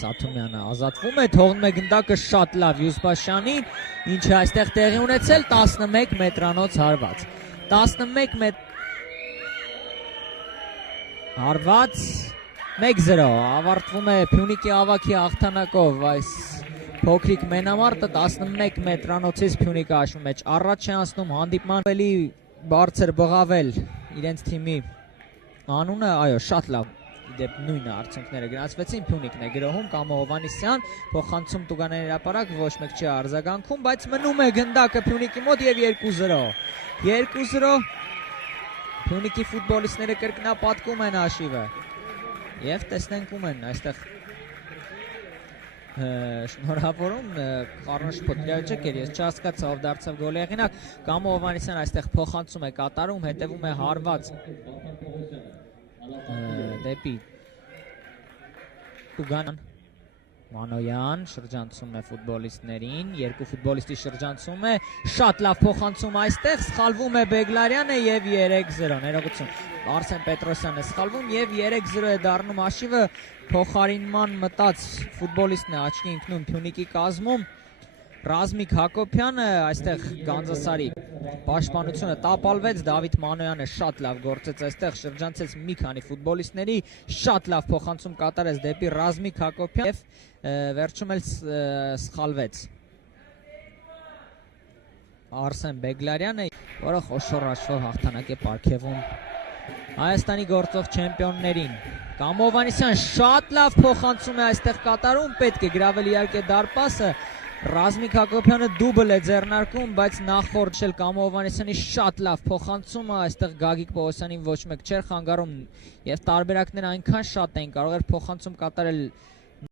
Սաթումյանը ազատվում է, թողնում է գնդակը շատ լավ Յուսուփաշյանին, ինչը այստեղ տեղի ունեցել 11 մետրանոց հարված։ 11 մետր հարված 1-0 ավարտվում է Փյունիկի ավագի հաղթանակով այս փոքրիկ մենամարտը 11 մետրանոցից Փյունիկը հաշվի մեջ առաջ է անցնում հանդիպման ավելի բարձր բղավել իրենց թիմի անունը, այո, շատ լավ դեպ նույնը արդյունքները գնացվեցին, Փյունիկն է գրոհում, Կամո Հովհաննիսյան, փոխանցում Տուգանների հրապարակ, ոչ մեկ չի արձագանքում, բայց մնում է գնդակը Փյունիկի մոտ եւ 2-0։ 2-0 Փյունիկի ֆուտբոլիստները կրկնապատկում են հաշիվը։ Եվ տեսնենք ում են այստեղ շնորհավորում Խառն Շփոթլիաջը, ես չհասկացա ով դարձավ գոլի հեղինակ, Կամո Հովհաննիսյան այստեղ փոխանցում է կատարում, հետևում է հարված դեպի Տուգան Մանոյան շրջանցում է ֆուտբոլիստներին, երկու ֆուտբոլիստի շրջանցում է, շատ լավ փոխանցում այստեղ, սխալվում է Բեգլարյանը եւ 3-0, ներողություն, Արսեն Պետրոսյանը սխալվում եւ 3-0 է դառնում հաշիվը, փոխարինման մտած ֆուտբոլիստն է աչքի ընկնում Փյունիկի կազմում, Ռազմիկ Հակոբյանը այստեղ Գանձասարի պաշտպանությունը տապալվեց, Դավիթ Մանոյանը շատ լավ գործեց այստեղ, շրջանցեց մի քանի ֆուտբոլիստների, շատ լավ փոխանցում կատարեց դեպի Ռազմիկ Հակոբյան եւ վերջում էլ սխալվեց Արսեն Բեգլարյանը, որը խոշոր հաշվով հաղթանակ է պարգևում Հայաստանի գործող չեմպիոններին։ Կամո Հովհաննիսյան շատ լավ փոխանցում է այստեղ կատարում, պետք է գրավել իհարկե դարպասը, Ռազմիկ Հակոբյանը դուբլ է ձեռնարկում, բայց նախորդ շել Կամո Հովհաննիսյանի շատ լավ փոխանցումը, այստեղ Գագիկ Պողոսյանին ոչ մեկ չէր խանգարում եւ տարբերակները այնքան շատ էին կարող էր փոխանցում կատարել